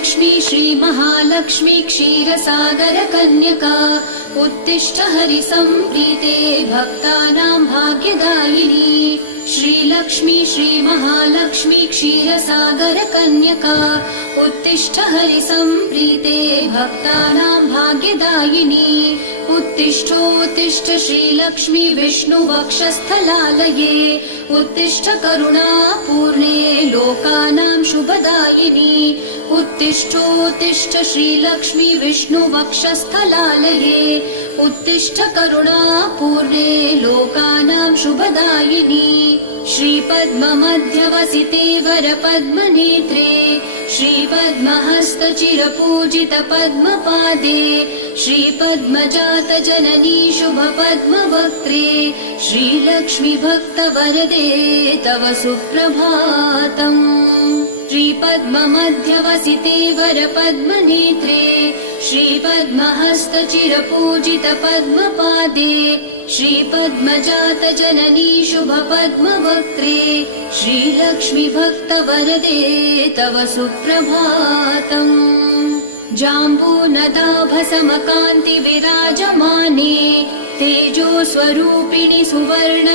श्रीलक्ष्मी श्रीमहालक्ष्मी क्षीरसागर कन्यका उत्तिष्ठ हरिसम्प्रीते भक्तानां भाग्यदायिनी। श्रीलक्ष्मी श्रीमहालक्ष्मी क्षीरसागर कन्यका उत्तिष्ठ हरिसम्प्रीते भक्तानां भाग्यदायिनी। उत्तिष्ठोत्तिष्ठ श्रीलक्ष्मी विष्णुवक्षस्थलालये उत्तिष्ठ करुणापूर्णे लोकानां शुभदायिनी। उत्तिष्ठोत्तिष्ठ श्रीलक्ष्मी विष्णुवक्षस्थलालये उत्तिष्ठ करुणापूर्णे लोकानां शुभदायिनी। श्रीपद्ममध्यवसिते वरपद्मनेत्रे श्रीपद्महस्तचिरपूजित पद्मपादे श्रीपद्मजात जननी शुभपद्मवक्त्रे श्रीलक्ष्मी भक्तवरदे तव सुप्रभातम्। श्रीपद्ममध्यवसिते वरपद्मनेत्रे श्रीपद्महस्तचिरपूजित पद्मपादे श्रीपद्मजात जननी शुभपद्मवक्त्रे श्रीलक्ष्मी भक्तवरदे तव सुप्रभातम्। जाम्बूनदाभसमकान्ति विराजमाने तेजो स्वरूपिणि सुवर्ण